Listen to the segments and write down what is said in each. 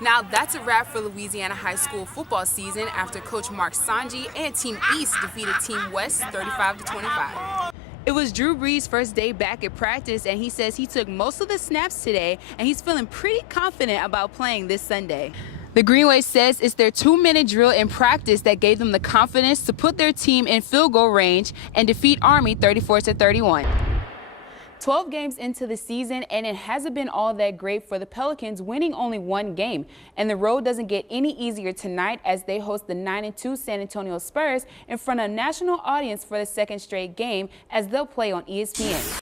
Now that's a wrap for Louisiana high school football season after Coach Mark Sanji and Team East defeated Team West 35-25. It was Drew Brees' first day back at practice, and he says he took most of the snaps today, and he's feeling pretty confident about playing this Sunday. The Greenway says it's their 2-minute drill in practice that gave them the confidence to put their team in field goal range and defeat Army 34-31. 12 games into the season, and it hasn't been all that great for the Pelicans, winning only one game. And the road doesn't get any easier tonight as they host the 9-2 San Antonio Spurs in front of a national audience for the second straight game as they'll play on ESPN.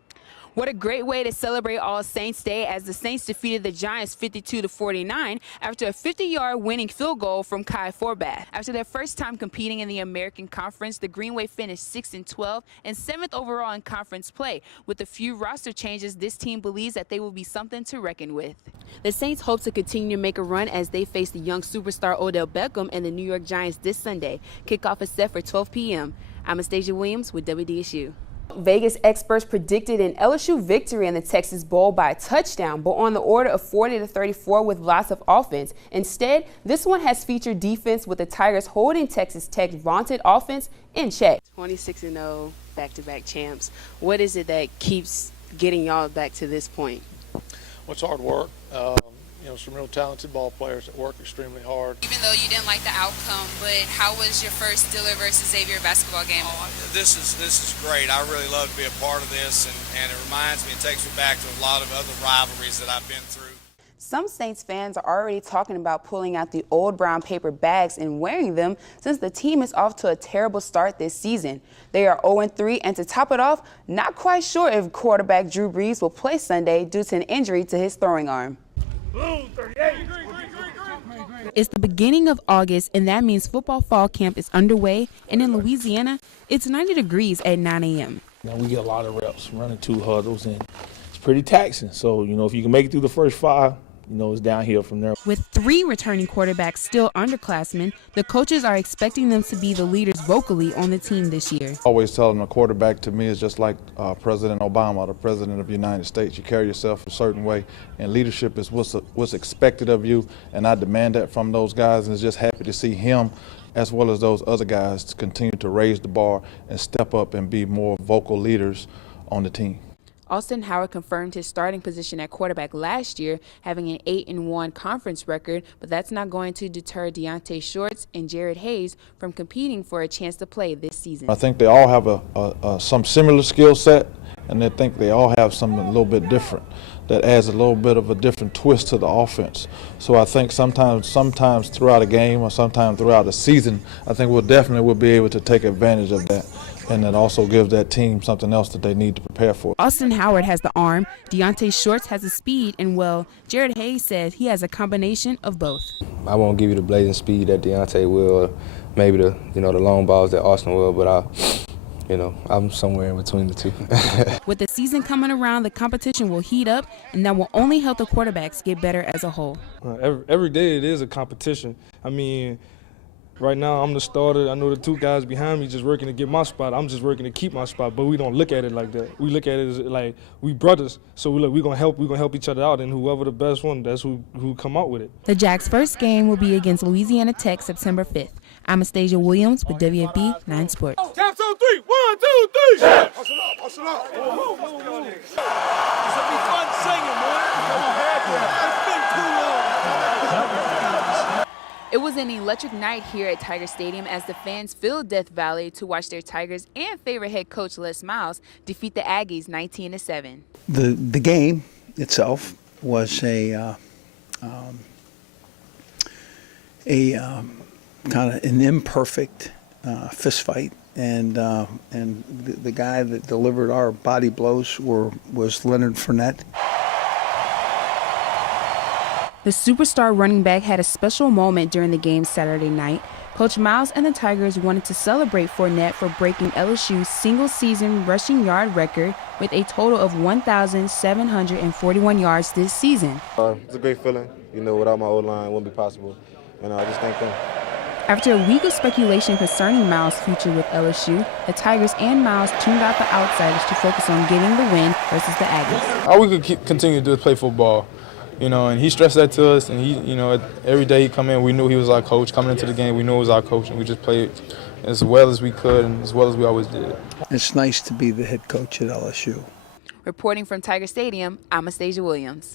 What a great way to celebrate All Saints Day as the Saints defeated the Giants 52-49 after a 50-yard winning field goal from Kai Forbath. After their first time competing in the American Conference, the Greenway finished 6-12 and 7th overall in conference play. With a few roster changes, this team believes that they will be something to reckon with. The Saints hope to continue to make a run as they face the young superstar Odell Beckham and the New York Giants this Sunday. Kickoff is set for 12 p.m. I'm Astasia Williams with WDSU. Vegas experts predicted an LSU victory in the Texas Bowl by a touchdown, but on the order of 40-34 with lots of offense. Instead, this one has featured defense with the Tigers holding Texas Tech's vaunted offense in check. 26-0, back-to-back champs. What is it that keeps getting y'all back to this point? Well, it's hard work. Some real talented ball players that work extremely hard. Even though you didn't like the outcome, but how was your first Diller versus Xavier basketball game? This is great. I really love to be a part of this, and it reminds me, it takes me back to a lot of other rivalries that I've been through. Some Saints fans are already talking about pulling out the old brown paper bags and wearing them since the team is off to a terrible start this season. They are 0-3, and to top it off, not quite sure if quarterback Drew Brees will play Sunday due to an injury to his throwing arm. It's the beginning of August, and that means football fall camp is underway, and in Louisiana, it's 90 degrees at 9 a.m. Now we get a lot of reps running 2 huddles, and it's pretty taxing. So, if you can make it through the first 5, it's downhill from there. With 3 returning quarterbacks still underclassmen, the coaches are expecting them to be the leaders vocally on the team this year. Always telling a quarterback to me is just like President Obama, the President of the United States. You carry yourself a certain way, and leadership is what's expected of you, and I demand that from those guys, and is just happy to see him as well as those other guys to continue to raise the bar and step up and be more vocal leaders on the team. Austin Howard confirmed his starting position at quarterback last year, having an 8-1 conference record, but that's not going to deter Deontay Shorts and Jared Hayes from competing for a chance to play this season. I think they all have some similar skill set, and I think they all have something a little bit different that adds a little bit of a different twist to the offense. So I think sometimes throughout a game or sometime throughout a season, I think we'll be able to take advantage of that. And it also gives that team something else that they need to prepare for. Austin Howard has the arm, Deontay Shorts has the speed, and Jared Hayes says he has a combination of both. I won't give you the blazing speed that Deontay will, or maybe the long balls that Austin will, but I'm somewhere in between the two. With the season coming around, the competition will heat up, and that will only help the quarterbacks get better as a whole. Every day it is a competition. Right now, I'm the starter. I know the 2 guys behind me just working to get my spot. I'm just working to keep my spot, but we don't look at it like that. We look at it as like we brothers. So we're gonna help each other out, and whoever the best one, that's who come out with it. The Jacks' first game will be against Louisiana Tech September 5th. I'm Astasia Williams with WFB 9 Sports. Taps on 3. 1, 2, 3. Yeah. Hustle up. This will be fun singing, man. It's been too long. It was an electric night here at Tiger Stadium as the fans filled Death Valley to watch their Tigers and favorite head coach Les Miles defeat the Aggies 19-7. The game itself was a kind of an imperfect fist fight, and the guy that delivered our body blows was Leonard Fournette. The superstar running back had a special moment during the game Saturday night. Coach Miles and the Tigers wanted to celebrate Fournette for breaking LSU's single-season rushing yard record with a total of 1,741 yards this season. It's a great feeling. Without my O-line, it wouldn't be possible. And I just thank them. After a week of speculation concerning Miles' future with LSU, the Tigers and Miles tuned out the outsiders to focus on getting the win versus the Aggies. We could continue to play football. You know, and he stressed that to us, and he, you know, every day he come in, we knew he was our coach. Coming into the game, we knew he was our coach, and we just played as well as we could and as well as we always did. It's nice to be the head coach at LSU. Reporting from Tiger Stadium, I'm Astasia Williams.